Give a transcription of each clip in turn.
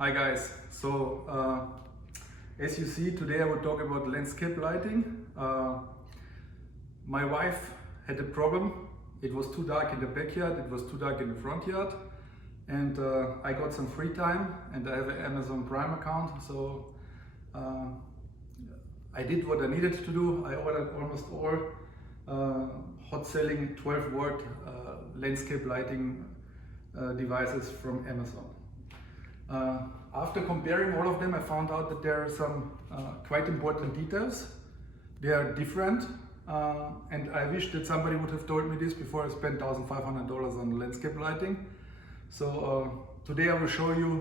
Hi guys, as you see today I will talk about landscape lighting. My wife had a problem. It was too dark in the backyard, it was too dark in the front yard, and I got some free time and I have an Amazon Prime account, so I did what I needed to do. I ordered almost all hot selling 12 watt landscape lighting devices from Amazon. After comparing all of them, I found out that there are some quite important details. They are different, and I wish that somebody would have told me this before I spent $1,500 on landscape lighting. So today I will show you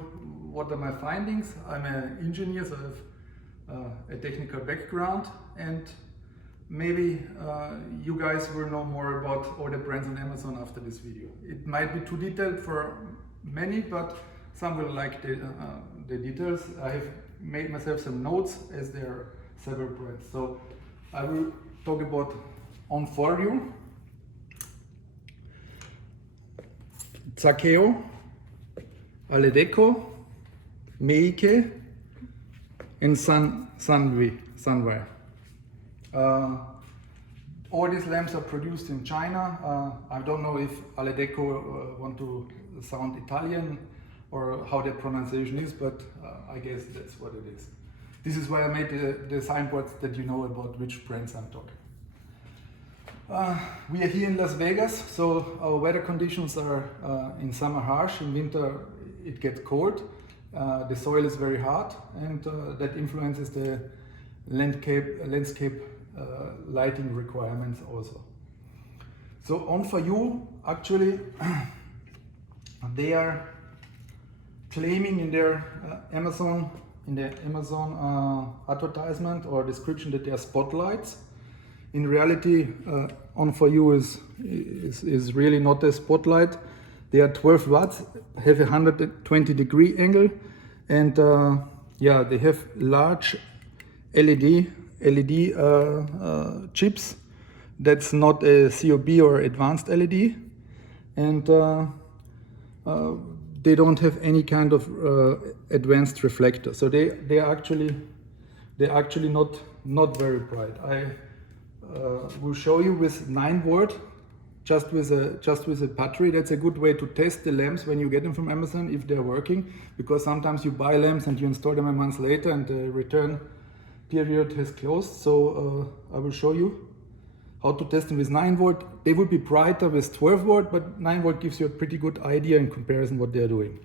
what are my findings. I'm an engineer, so I have a technical background, and maybe you guys will know more about all the brands on Amazon after this video. It might be too detailed for many, but some will like the details. I have made myself some notes as there are several brands. So I will talk about On For You, Ledeco, Ledeco, Meike, and Sunvie. All these lamps are produced in China. I don't know if Ledeco want to sound Italian or how their pronunciation is, but I guess that's what it is. This is why I made the signboards that you know about which brands I'm talking. We are here in Las Vegas, so our weather conditions are in summer harsh, in winter it gets cold. The soil is very hard, and that influences the landscape lighting requirements also. So On For You, actually, they are claiming in their Amazon advertisement or description that they are spotlights. In reality, On For You is really not a spotlight. They are 12 watts, have a 120 degree angle, and they have large LED chips. That's not a COB or advanced LED, and they don't have any kind of advanced reflector. So they're actually not very bright. I will show you with 9 volt, just with a battery. That's a good way to test the lamps when you get them from Amazon if they're working, because sometimes you buy lamps and you install them a month later and the return period has closed. So I will show you how to test them with 9 volt. They will be brighter with 12 volt, but 9 volt gives you a pretty good idea in comparison what they're doing.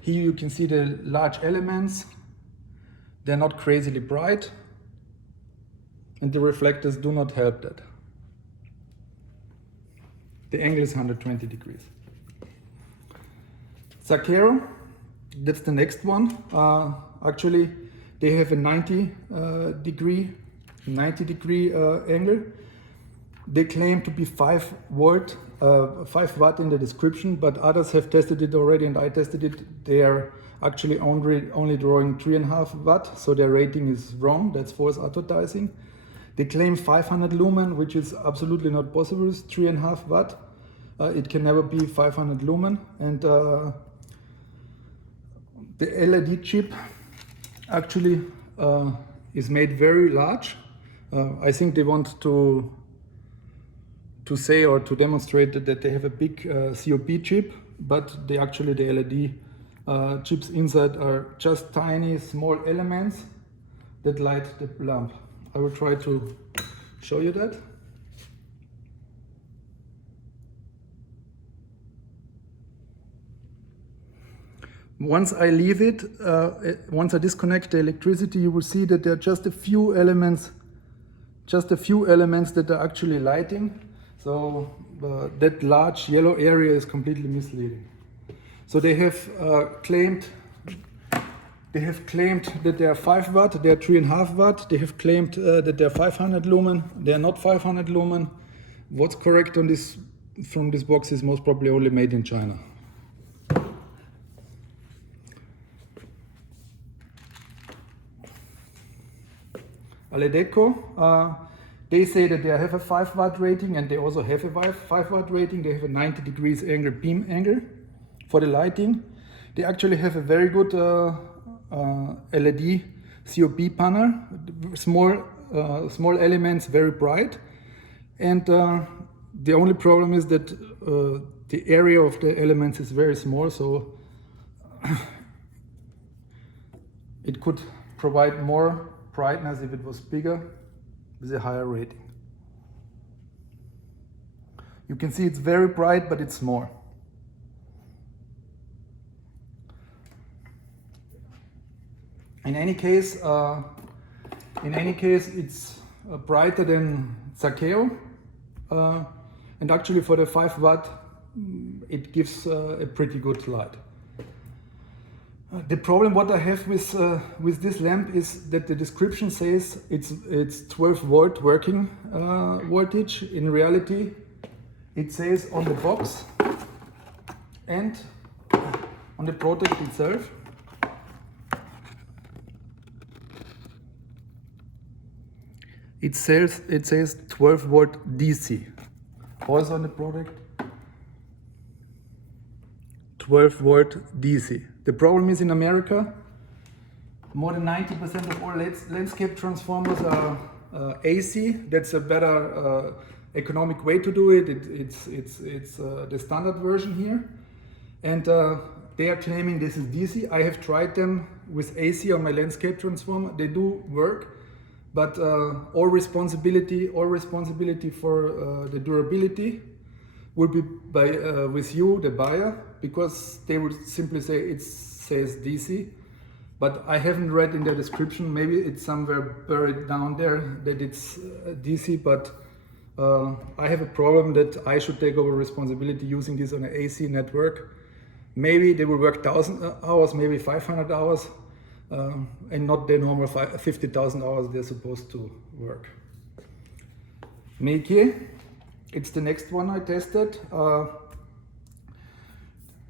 Here you can see the large elements. They're not crazily bright, and the reflectors do not help that. The angle is 120 degrees. Ledeco, that's the next one. Actually, they have a 90 degree angle. They claim to be 5 watt in the description, but others have tested it already, and I tested it. They are actually only drawing 3.5 watt, so their rating is wrong. That's false advertising. They claim 500 lumen, which is absolutely not possible. It's 3.5 watt. It can never be 500 lumen, and the LED chip actually is made very large. I think they want to say or to demonstrate that they have a big COB chip, but the LED chips inside are just tiny, small elements that light the lamp. I will try to show you that. Once I leave it, once I disconnect the electricity, you will see that there are just a few elements that are actually lighting. So that large yellow area is completely misleading. So they have claimed that they are 5 watt, they are 3.5 watt. They have claimed that they are 500 lumen. They are not 500 lumen. What's correct on this from this box is most probably only made in China. Ledeco, they say that they have a 5 watt rating, and they also have a 5 watt rating. They have a 90 degrees angle beam angle for the lighting. They actually have a very good LED COB panel, small elements, very bright. And the only problem is that the area of the elements is very small, so it could provide more brightness if it was bigger with a higher rating. You can see it's very bright, but it's small. In any case, it's brighter than Zakeo, and actually for the 5 watt, it gives a pretty good light. The problem what I have with this lamp is that the description says it's 12 volt working voltage. In reality, it says on the box and on the product itself, it says 12 volt DC. Also on the product, 12 volt DC. The problem is in America, more than 90% of all landscape transformers are AC. That's a better economic way to do it. It's the standard version here. And they are claiming this is DC. I have tried them with AC on my landscape transformer. They do work, but all responsibility for the durability will be with you, the buyer, because they would simply say it says DC. But I haven't read in the description, maybe it's somewhere buried down there that it's DC, but I have a problem that I should take over responsibility using this on an AC network. Maybe they will work 1,000 hours, maybe 500 hours, and not the normal 50,000 hours they're supposed to work. Meike, it's the next one I tested.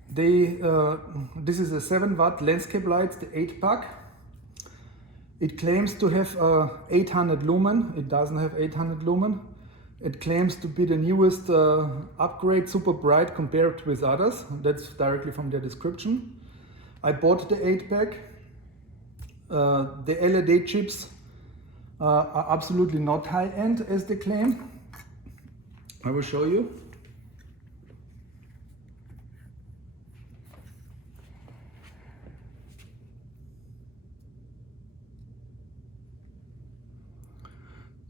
This is a 7 watt landscape light, the 8-pack. It claims to have 800 lumen. It doesn't have 800 lumen. It claims to be the newest upgrade, super bright compared with others. That's directly from their description. I bought the 8-pack. The LED chips are absolutely not high-end as they claim. I will show you.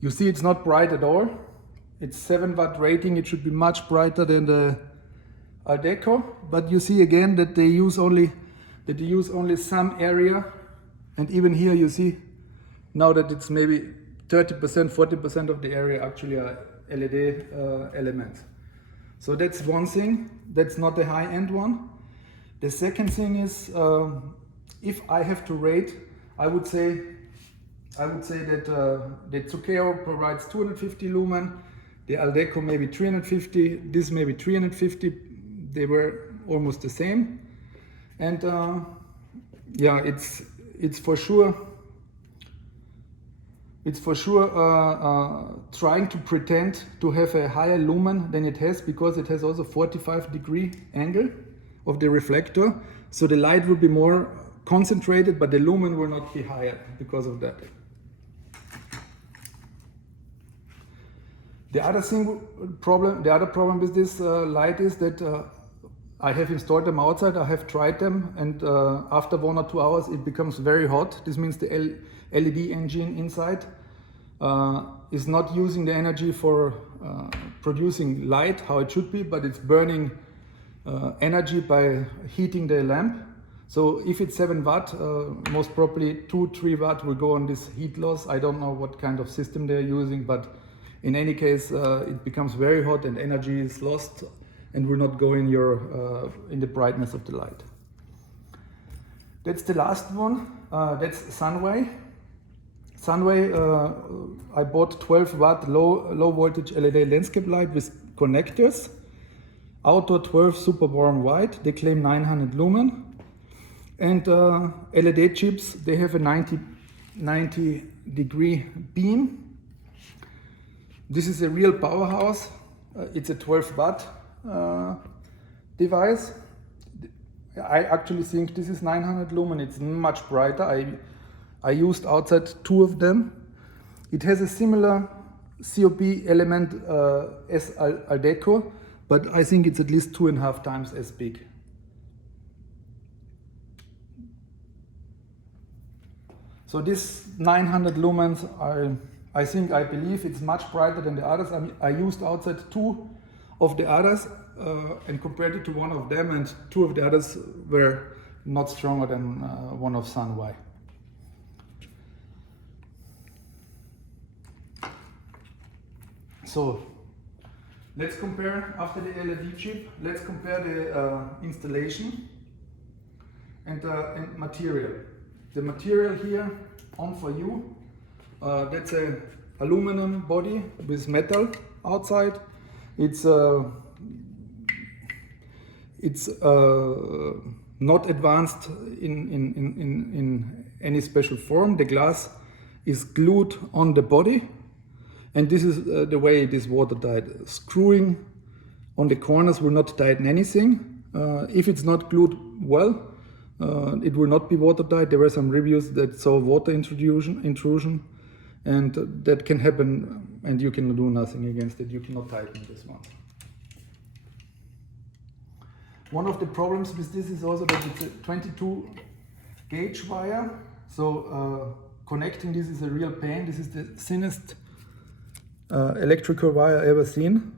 You see it's not bright at all. It's 7 watt rating. It should be much brighter than the Ledeco, but you see again that they use only some area, and even here you see now that it's maybe 30%, 40% of the area actually are LED elements. So that's one thing. That's not the high-end one. The second thing is, if I have to rate, I would say that the Zakeo provides 250 lumen, the Ledeco maybe 350, this maybe 350. They were almost the same, and yeah, it's for sure. It's for sure trying to pretend to have a higher lumen than it has, because it has also 45-degree angle of the reflector, so the light will be more concentrated, but the lumen will not be higher because of that. The other problem with this light is that I have installed them outside, I have tried them, and after 1 or 2 hours it becomes very hot. This means the LED engine inside is not using the energy for producing light how it should be, but it's burning energy by heating the lamp. So if it's 7 watt, most probably 2-3 watt will go on this heat loss. I don't know what kind of system they're using, but in any case, it becomes very hot and energy is lost and will not go in in the brightness of the light. That's the last one. That's Sunvie. Sunvie, I bought 12 watt low voltage LED landscape light with connectors. Outdoor 12 super warm white. They claim 900 lumen. And LED chips, they have a 90-degree beam. This is a real powerhouse. It's a 12 watt device, I actually think this is 900 lumen. It's much brighter. I used outside 2 of them. It has a similar COP element as Ledeco, but I think it's at least 2.5 times as big. So this 900 lumens, I believe it's much brighter than the others. I used outside 2 of the others and compared it to 1 of them, and 2 of the others were not stronger than one of Sunvie. So let's compare, after the LED chip, let's compare the installation and material. The material here on for you, that's a aluminum body with metal outside. It's not advanced in any special form. The glass is glued on the body, and this is the way it is watertight. Screwing on the corners will not tighten anything. If it's not glued well, it will not be watertight. There were some reviews that saw water intrusion, and that can happen, and you can do nothing against it. You cannot tighten this one. One of the problems with this is also that it's a 22 gauge wire, so connecting this is a real pain. This is the thinnest electrical wire ever seen,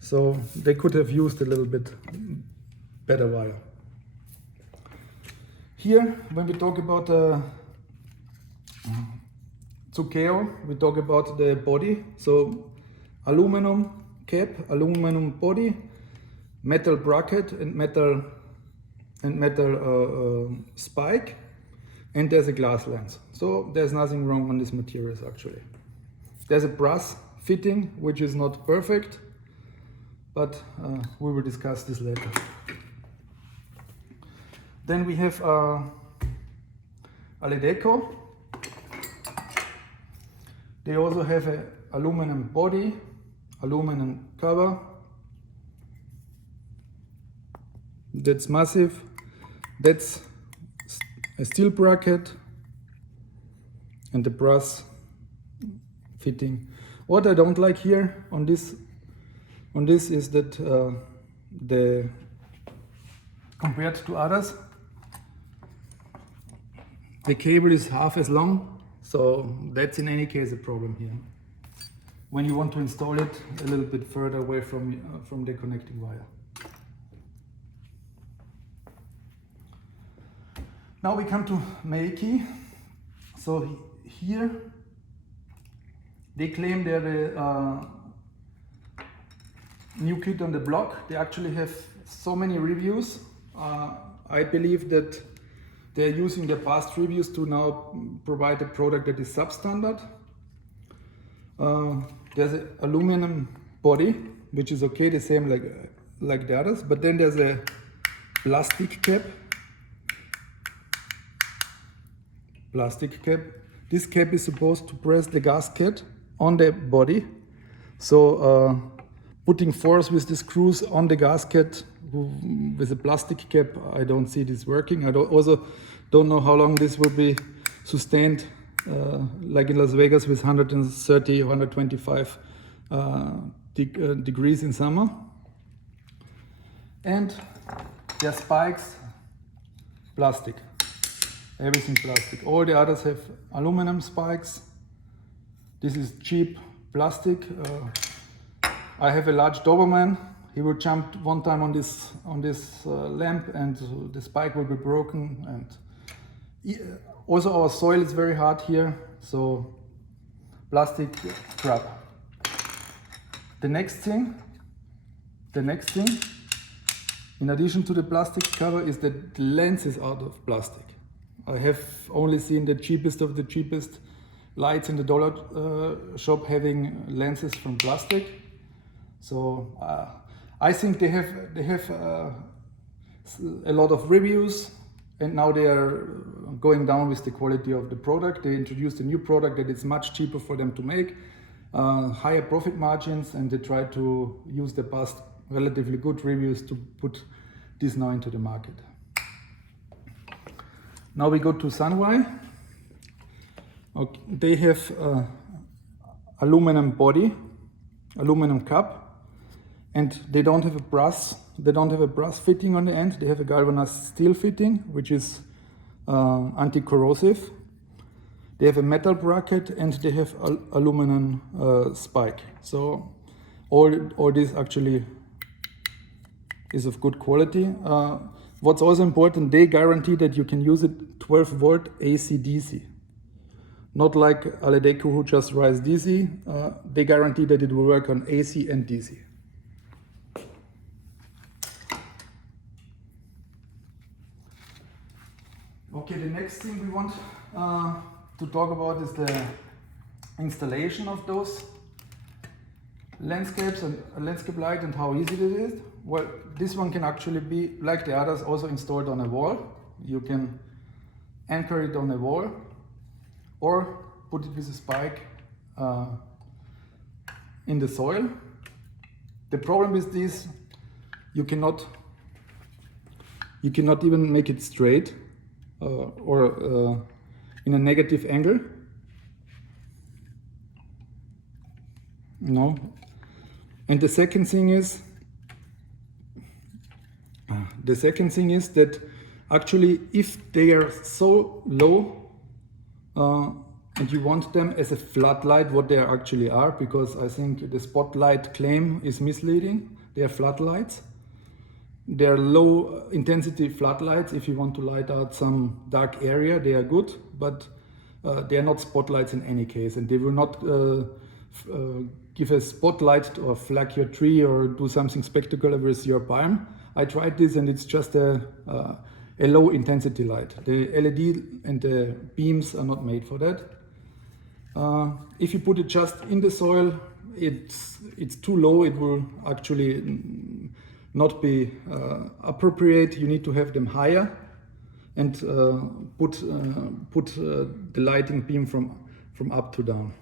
so they could have used a little bit better wire. Here, when we talk about Zucchero, we talk about the body. So aluminum cap, aluminum body, metal bracket and metal spike, and there's a glass lens. So there's nothing wrong on these materials actually. There's a brass fitting which is not perfect, but we will discuss this later. Then we have a Ledeco. They also have an aluminum body, aluminum cover. That's massive. That's a steel bracket and the brass fitting. What I don't like here on this is that compared to others, the cable is half as long, so that's in any case a problem here. When you want to install it a little bit further away from the connecting wire. Now we come to Meiki. So here they claim they're the new kid on the block. They actually have so many reviews. I believe that they're using their past reviews to now provide a product that is substandard. There's an aluminum body, which is okay, the same like the others, but then there's a plastic cap. This cap is supposed to press the gasket on the body. So putting force with the screws on the gasket with a plastic cap, I don't see this working. I also don't know how long this will be sustained, like in Las Vegas with 130, 125 degrees in summer. And their spikes, plastic. Everything plastic. All the others have aluminum spikes. This is cheap plastic. I have a large Doberman. He will jump one time on this lamp, and the spike will be broken. And also our soil is very hard here, so plastic crap. The next thing, in addition to the plastic cover, is that the lens is out of plastic. I have only seen the cheapest of the cheapest lights in the dollar shop having lenses from plastic. So I think they have a lot of reviews, and now they are going down with the quality of the product. They introduced a new product that is much cheaper for them to make, higher profit margins, and they try to use the past relatively good reviews to put this now into the market. Now we go to Sunvie. Okay, they have aluminum body, aluminum cup, and they don't have a brass. They don't have a brass fitting on the end. They have a galvanized steel fitting, which is anti-corrosive. They have a metal bracket and they have aluminum spike. So all this actually is of good quality. What's also important, they guarantee that you can use it 12 volt AC DC. Not like Ledeco who just writes DC. They guarantee that it will work on AC and DC. Okay, the next thing we want to talk about is the installation of those landscapes and landscape light and how easy it is. Well, this one can actually be, like the others, also installed on a wall. You can anchor it on a wall or put it with a spike in the soil. The problem with this, you cannot even make it straight or in a negative angle. No. And the second thing is that actually if they are so low and you want them as a floodlight, what they actually are, because I think the spotlight claim is misleading. They are floodlights. They are low intensity floodlights. If you want to light out some dark area, they are good, but they are not spotlights in any case, and they will not give a spotlight or flag your tree or do something spectacular with your palm. I tried this and it's just a low intensity light. The LED and the beams are not made for that. If you put it just in the soil, it's too low. It will actually not be appropriate. You need to have them higher and put the lighting beam from up to down.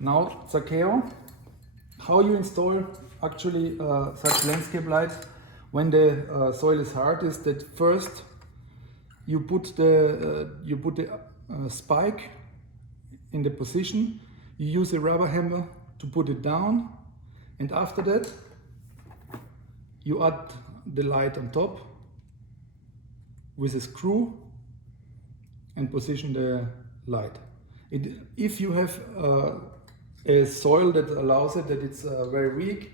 Now, Zaccheo, how you install actually such landscape lights when the soil is hard is that first you put the spike in the position. You use a rubber hammer to put it down, and after that you add the light on top with a screw and position the light. If you have a soil that allows it, that it's very weak,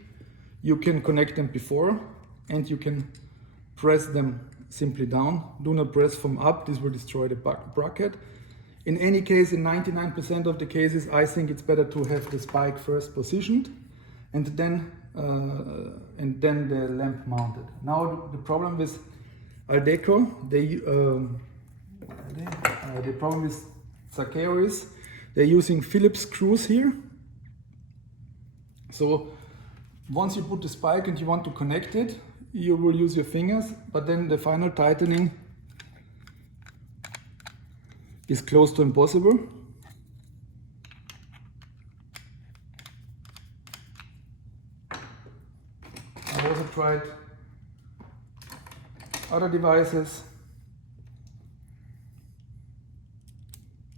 you can connect them before and you can press them simply down. Do not press from up, this will destroy the bracket. In any case, in 99% of the cases, I think it's better to have the spike first positioned and then the lamp mounted. Now the problem with Ledeco, the problem with Zaccheo is they're using Phillips screws here. So once you put the spike and you want to connect it, you will use your fingers, but then the final tightening is close to impossible. I've also tried other devices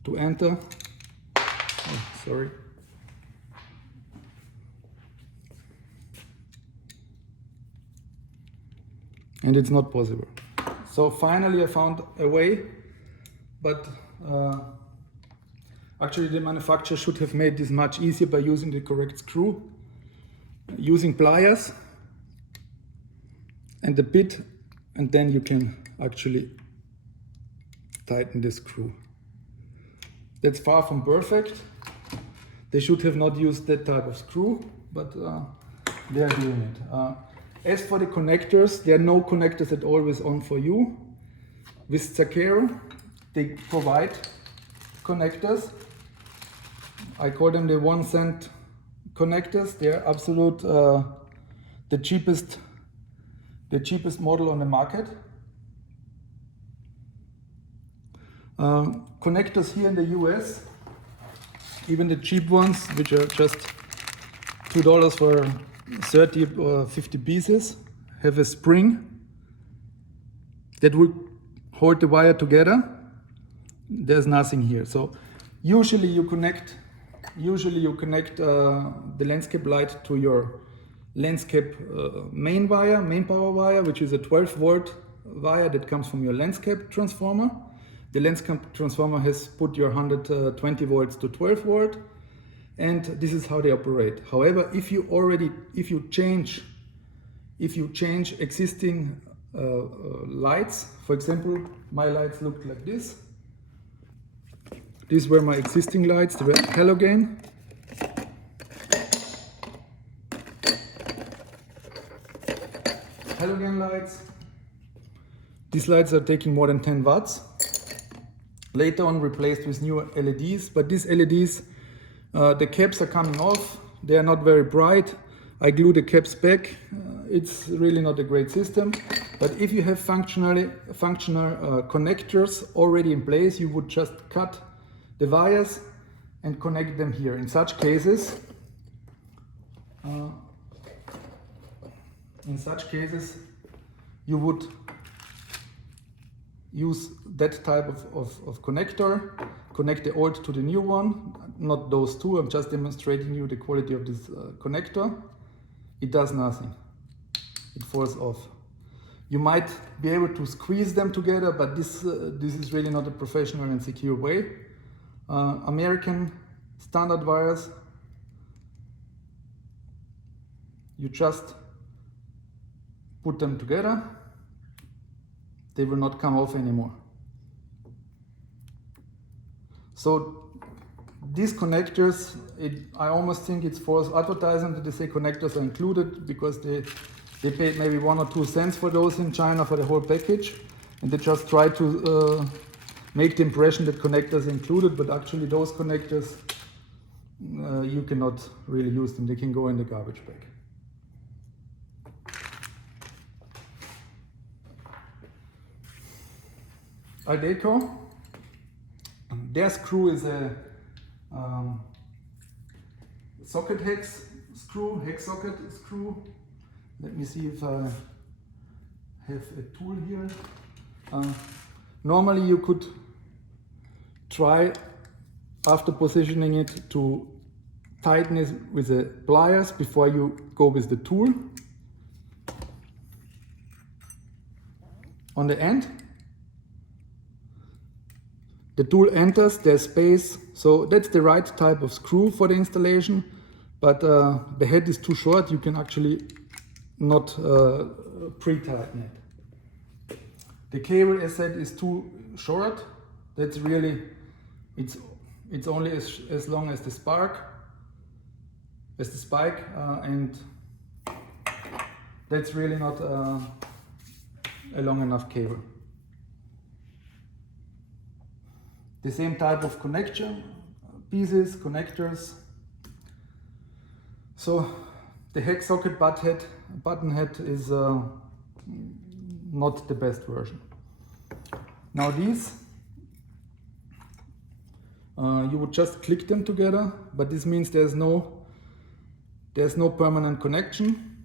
to enter. Oh, sorry. And it's not possible. So finally I found a way, but actually the manufacturer should have made this much easier by using the correct screw, using pliers and the bit, and then you can actually tighten the screw. That's far from perfect. They should have not used that type of screw, but they are doing it. As for the connectors, there are no connectors at all with On4U. With Zaccheo, they provide connectors. I call them the 1 cent connectors. They are absolute the cheapest model on the market. Connectors here in the US, even the cheap ones, which are just $2 for 30 or 50 pieces have a spring that will hold the wire together. There's nothing here. So usually you connect the landscape light to your landscape main power wire, which is a 12-volt wire that comes from your landscape transformer. The landscape transformer has put your 120 volts to 12 volt, and this is how they operate. However, if you change existing lights, for example, my lights looked like this. These were my existing lights, they were halogen. Halogen lights. These lights are taking more than 10 watts. Later on replaced with new LEDs, but these LEDs, the caps are coming off. They are not very bright. I glue the caps back. It's really not a great system. But if you have functional connectors already in place, you would just cut the wires and connect them here. In such cases, you would use that type of connector, connect the old to the new one, not those two. I'm just demonstrating you the quality of this connector. It does nothing. It falls off. You might be able to squeeze them together, but this is really not a professional and secure way. American standard wires, you just put them together. They will not come off anymore. So these connectors, I almost think it's false advertising that they say connectors are included, because they paid maybe 1 or 2 cents for those in China for the whole package, and they just try to make the impression that connectors are included, but actually those connectors, you cannot really use them. They can go in the garbage bag. Ledeco, their screw is a socket hex socket screw. Let me see if I have a tool here. Normally you could try, after positioning it, to tighten it with the pliers before you go with the tool. On the end, the tool enters, there's space, so that's the right type of screw for the installation, but the head is too short, you can actually not pre-tighten it. The cable, as said, is too short. That's really, it's only as long as the spike, and that's really not a long enough cable. The same type of connection pieces, connectors. So the hex socket button head is not the best version. Now these, you would just click them together, but this means there's no permanent connection.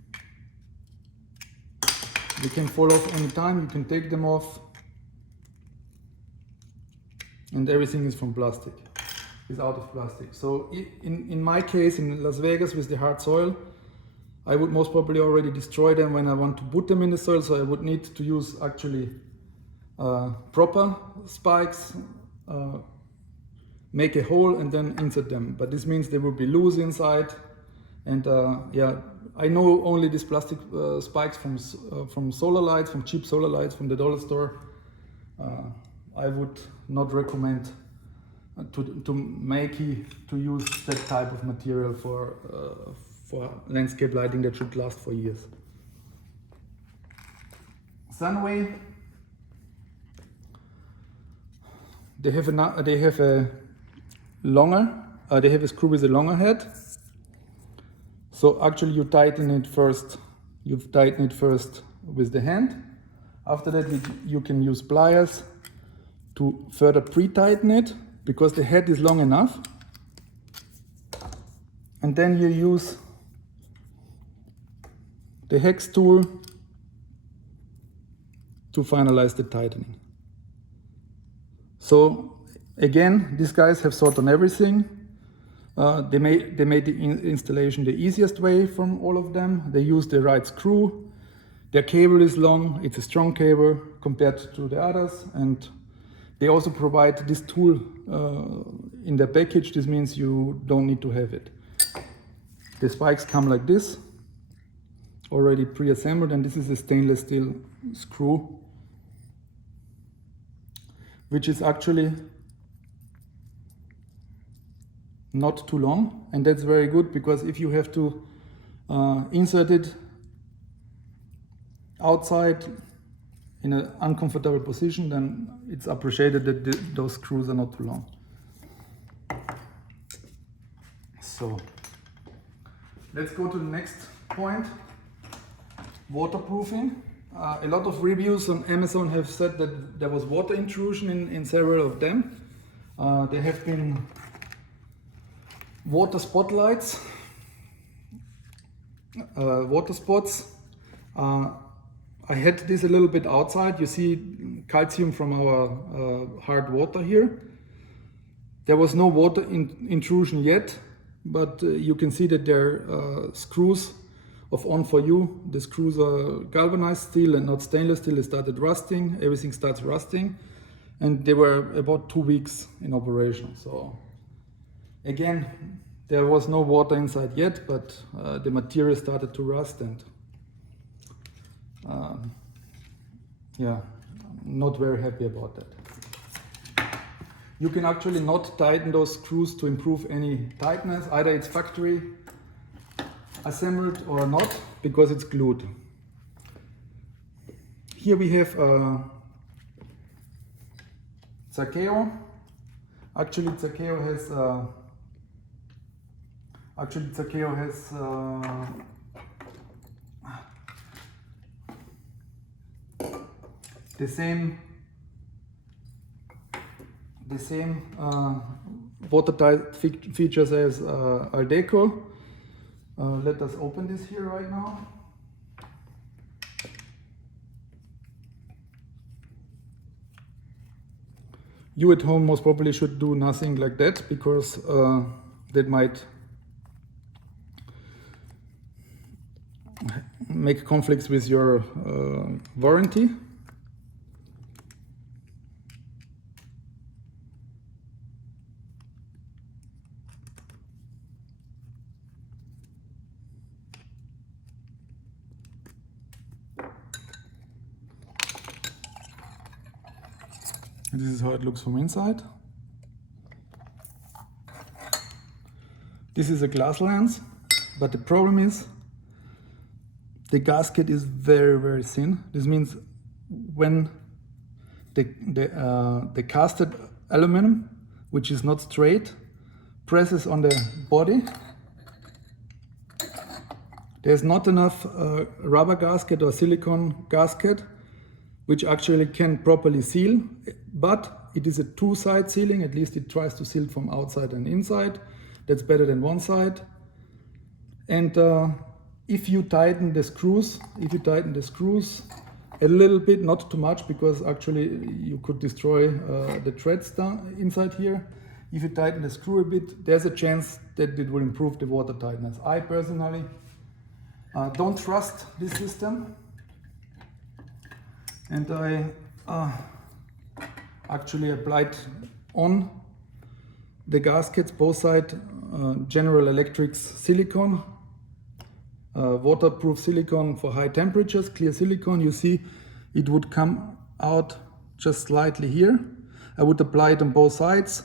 They can fall off anytime, you can take them off, and everything is from plastic, is out of plastic. So in my case, in Las Vegas with the hard soil, I would most probably already destroy them when I want to put them in the soil, so I would need to use actually proper spikes, make a hole and then insert them. But this means they will be loose inside, and yeah, I know only these plastic spikes from solar lights, from cheap solar lights from the dollar store. I would not recommend to use that type of material for landscape lighting that should last for years. Sunvie, they have a screw with a longer head. So actually you tighten it first with the hand. After that you can use pliers to further pre-tighten it, because the head is long enough. And then you use the hex tool to finalize the tightening. So again, these guys have thought on everything. They made the installation the easiest way from all of them. They used the right screw. Their cable is long, it's a strong cable compared to the others, and they also provide this tool in their package. This means you don't need to have it. The spikes come like this, already pre-assembled, and this is a stainless steel screw, which is actually not too long, and that's very good, because if you have to insert it outside in an uncomfortable position, then it's appreciated that those screws are not too long. So let's go to the next point, waterproofing. A lot of reviews on Amazon have said that there was water intrusion in several of them. There have been water spotlights, water spots. I had this a little bit outside. You see calcium from our hard water here. There was no water intrusion yet, but you can see that there are screws of On4U. The screws are galvanized steel and not stainless steel. They started rusting. Everything starts rusting, and they were about 2 weeks in operation. So again, there was no water inside yet, but the material started to rust, and yeah, not very happy about that. You can actually not tighten those screws to improve any tightness. Either it's factory assembled or not, because it's glued. Here we have Zakeo. Actually, Zakeo has the same watertight features as Ledeco. Let us open this here right now. You at home most probably should do nothing like that, because that might make conflicts with your warranty. This is how it looks from inside. This is a glass lens, but the problem is the gasket is very, very thin. This means when the casted aluminum, which is not straight, presses on the body, there's not enough rubber gasket or silicone gasket which actually can properly seal, but it is a two-side sealing. At least it tries to seal from outside and inside. That's better than one side. And if you tighten the screws, a little bit, not too much, because actually you could destroy the threads down inside here. If you tighten the screw a bit, there's a chance that it will improve the water tightness. I personally don't trust this system, and I actually applied on the gaskets, both sides, General Electric's silicone, waterproof silicone for high temperatures, clear silicone. You see it would come out just slightly here. I would apply it on both sides,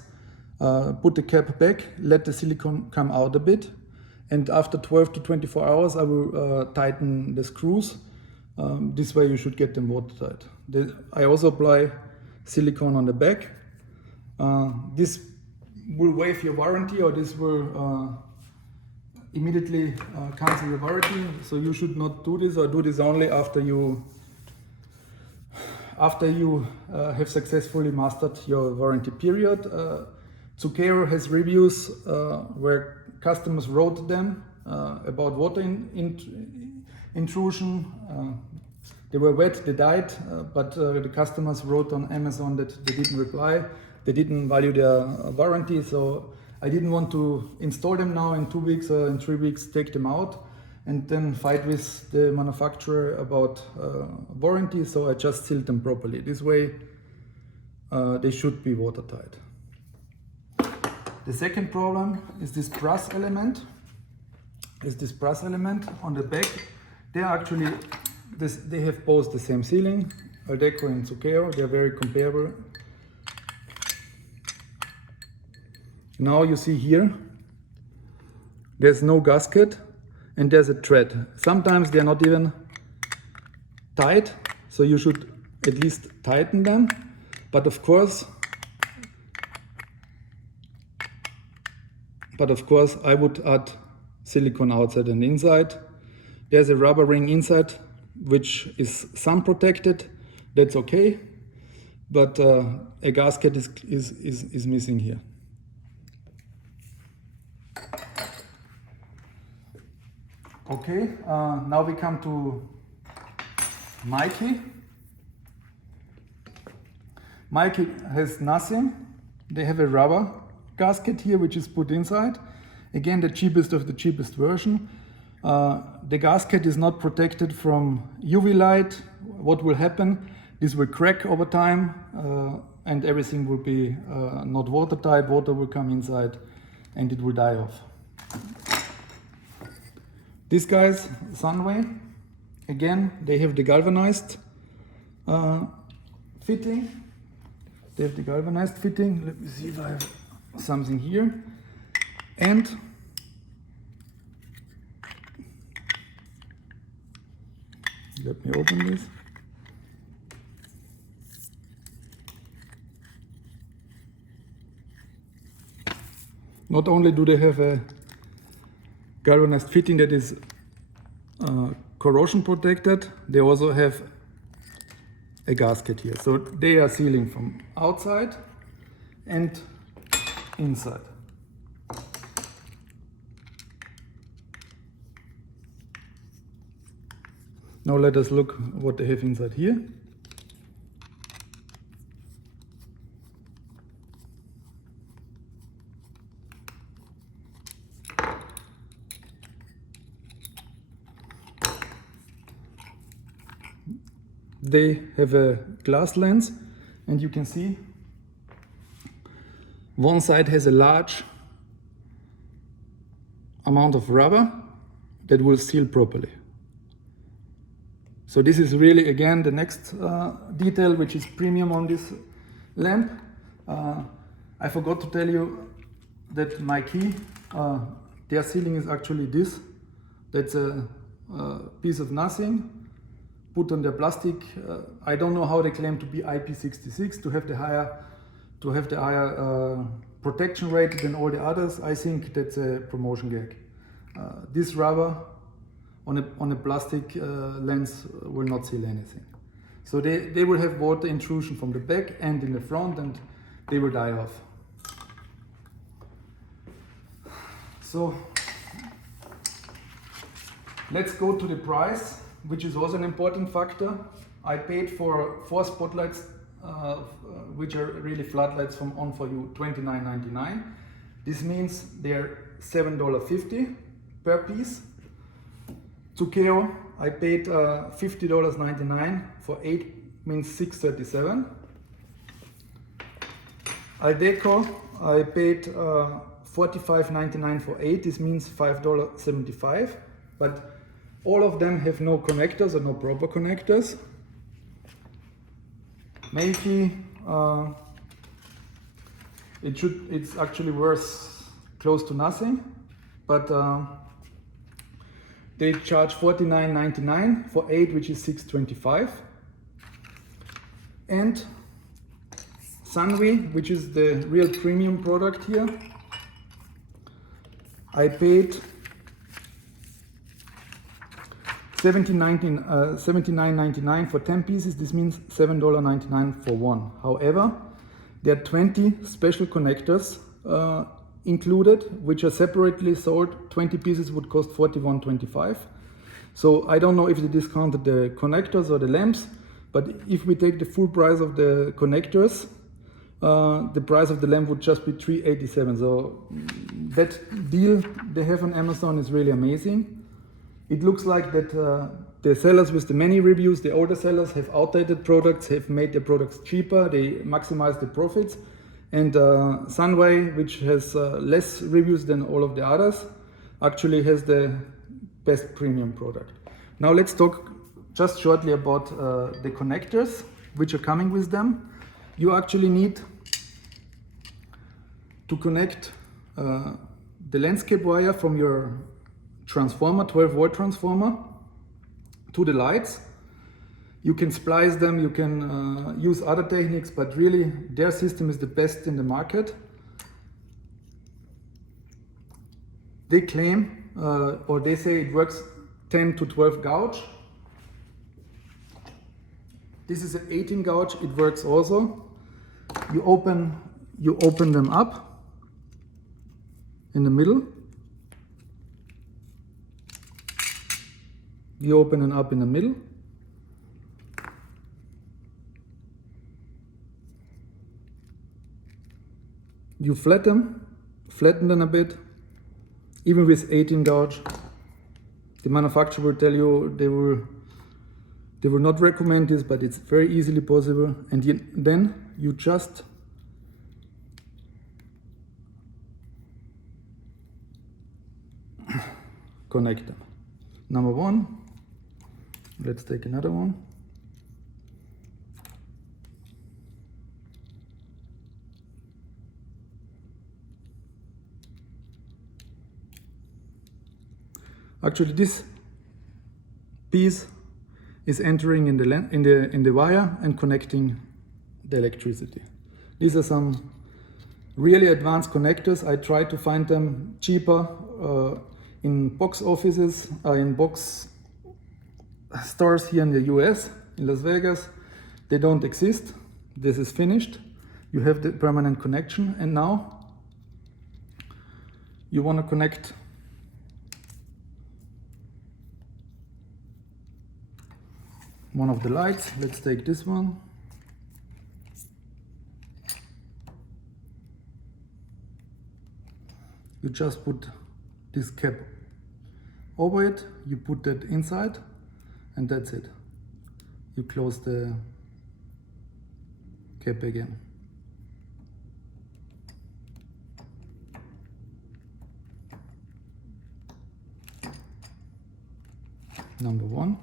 put the cap back, let the silicone come out a bit, and after 12 to 24 hours I will tighten the screws. This way you should get them watertight. I also apply silicone on the back. This will waive your warranty, or this will immediately cancel your warranty. So you should not do this, or do this only after you have successfully mastered your warranty period. Zakeo has reviews where customers wrote them about water intrusion. They were wet, they died, but the customers wrote on Amazon that they didn't reply, they didn't value their warranty, so I didn't want to install them now in 2 weeks or in 3 weeks, take them out and then fight with the manufacturer about warranty, so I just sealed them properly. This way they should be watertight. The second problem is this brass element. On the back. They are actually, they have both the same sealing, Ledeco and Sunvie. They are very comparable. Now you see here, there's no gasket and there's a thread. Sometimes they are not even tight, so you should at least tighten them. But of course, I would add silicone outside and inside. There's a rubber ring inside, which is sun protected. That's okay, but a gasket is missing here. Okay, now we come to Mikey. Mikey has nothing. They have a rubber gasket here, which is put inside. Again, the cheapest of the cheapest version. The gasket is not protected from UV light. What will happen? This will crack over time and everything will be not watertight. Water will come inside and it will die off. These guys, Sunvie, again, they have the galvanized fitting. Let me see if I have something here. And let me open this. Not only do they have a galvanized fitting that is corrosion protected, they also have a gasket here. So they are sealing from outside and inside. Now let us look what they have inside here. They have a glass lens and you can see one side has a large amount of rubber that will seal properly. So this is really, again, the next detail which is premium on this lamp. I forgot to tell you that my key, their sealing is actually this. That's a piece of nothing put on their plastic. I don't know how they claim to be IP66 to have the higher protection rate than all the others. I think that's a promotion gag. This rubber on a plastic lens will not seal anything. So they will have water intrusion from the back and in the front and they will die off. So let's go to the price, which is also an important factor. I paid for 4 spotlights, which are really floodlights from On4U, $29.99. This means they're $7.50 per piece. Sunvie, I paid $50.99 for 8, means $6.37. Ledeco, I paid $45.99 for 8, this means $5.75. But all of them have no connectors or no proper connectors. Maybe it's actually worth close to nothing, but they charge $49.99 for 8, which is $6.25. And Sunvie, which is the real premium product here, I paid $79.99 for 10 pieces. This means $7.99 for 1. However, there are 20 special connectors included, which are separately sold. 20 pieces would cost $41.25. So I don't know if they discounted the connectors or the lamps, but if we take the full price of the connectors, the price of the lamp would just be $387. So that deal they have on Amazon is really amazing. It looks like that the sellers with the many reviews, the older sellers, have outdated products, have made their products cheaper, they maximize the profits. And Sunvie, which has less reviews than all of the others, actually has the best premium product. Now let's talk just shortly about the connectors which are coming with them. You actually need to connect the landscape wire from your transformer, 12-volt transformer, to the lights. You can splice them, you can use other techniques, but really their system is the best in the market. They claim, or they say it works 10 to 12 gauge. This is an 18 gauge, it works also. You open them up in the middle. You open it up in the middle. You flatten them a bit. Even with 18 gauge, the manufacturer will tell you they will not recommend this, but it's very easily possible. And then you just connect them. Number one. Let's take another one. Actually, this piece is entering in the wire and connecting the electricity. These are some really advanced connectors. I tried to find them cheaper in box offices, in box stores here in the US, in Las Vegas. They don't exist. This is finished. You have the permanent connection, and now you want to connect one of the lights. Let's take this one. You just put this cap over it, you put that inside, and that's it. You close the cap again. Number one.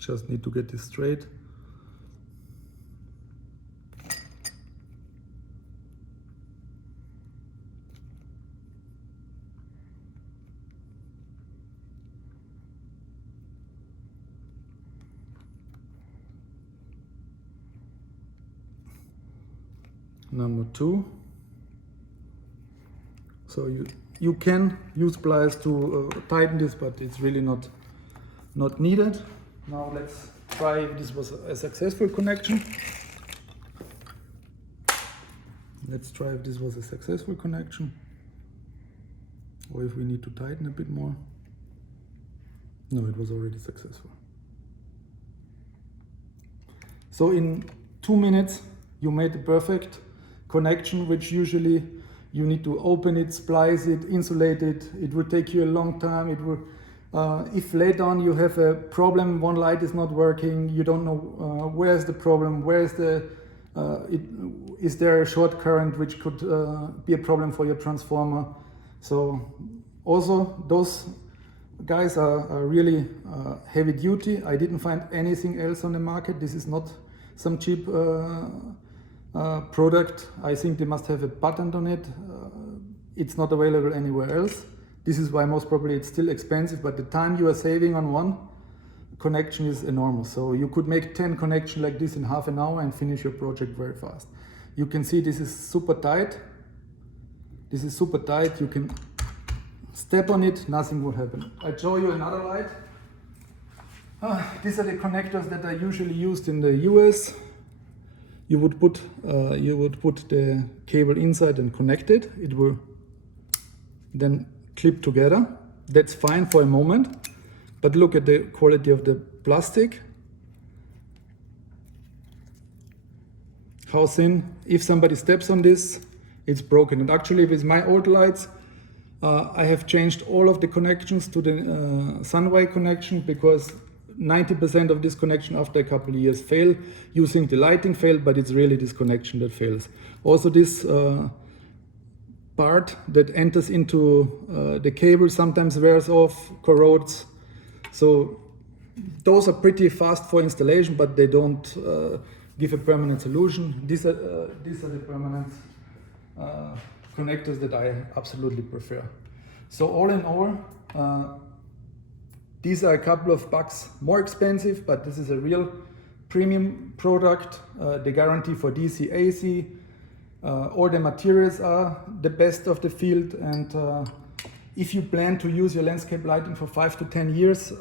Just need to get this straight. Number two. So you can use pliers to tighten this, but it's really not needed. Now let's try if this was a successful connection. Let's try if this was a successful connection, or if we need to tighten a bit more. No, it was already successful. So in 2 minutes you made the perfect connection, which usually you need to open it, splice it, insulate it. It will take you a long time. It will if later on you have a problem, one light is not working, you don't know where's the problem, where's is there a short current which could be a problem for your transformer. So also those guys are really heavy duty. I didn't find anything else on the market. This is not some cheap product. I think they must have a patent on it. It's not available anywhere else. This is why most probably it's still expensive, but the time you are saving on one connection is enormous. So you could make 10 connections like this in half an hour and finish your project very fast. You can see this is super tight. This is super tight. You can step on it, nothing will happen. I'll show you another light. These are the connectors that are usually used in the US. You would put the cable inside and connect it. It will then clip together. That's fine for a moment, but look at the quality of the plastic. How thin. If somebody steps on this, it's broken. And actually with my old lights, I have changed all of the connections to the Sunvie connection because 90% of this connection after a couple of years fail. You think the lighting failed, but it's really this connection that fails. Also this part that enters into the cable sometimes wears off, corrodes. So those are pretty fast for installation, but they don't give a permanent solution. These are the permanent connectors that I absolutely prefer. So all in all, these are a couple of bucks more expensive, but this is a real premium product. The guarantee for DC, AC, all the materials are the best of the field. And if you plan to use your landscape lighting for 5 to 10 years,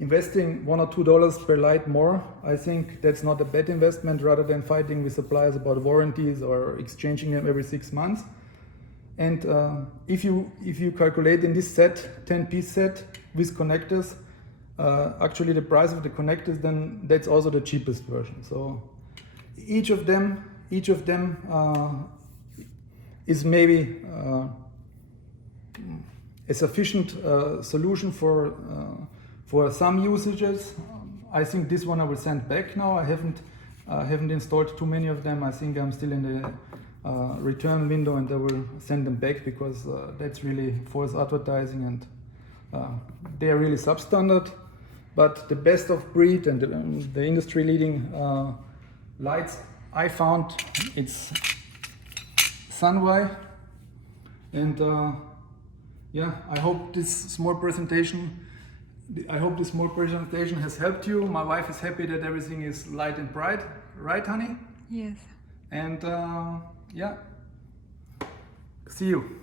investing $1 or $2 per light more, I think that's not a bad investment, rather than fighting with suppliers about warranties or exchanging them every 6 months. And if you calculate in this set, 10-piece set with connectors, actually the price of the connectors, then that's also the cheapest version. So each of them is maybe a sufficient solution for some usages. I think this one I will send back now. I haven't installed too many of them. I think I'm still in the return window, and I will send them back because that's really false advertising, and they are really substandard. But the best of breed and the industry leading lights I found, it's Sunvie. And yeah, I hope this small presentation has helped you. My wife is happy that everything is light and bright, right, honey? Yes. And yeah, see you.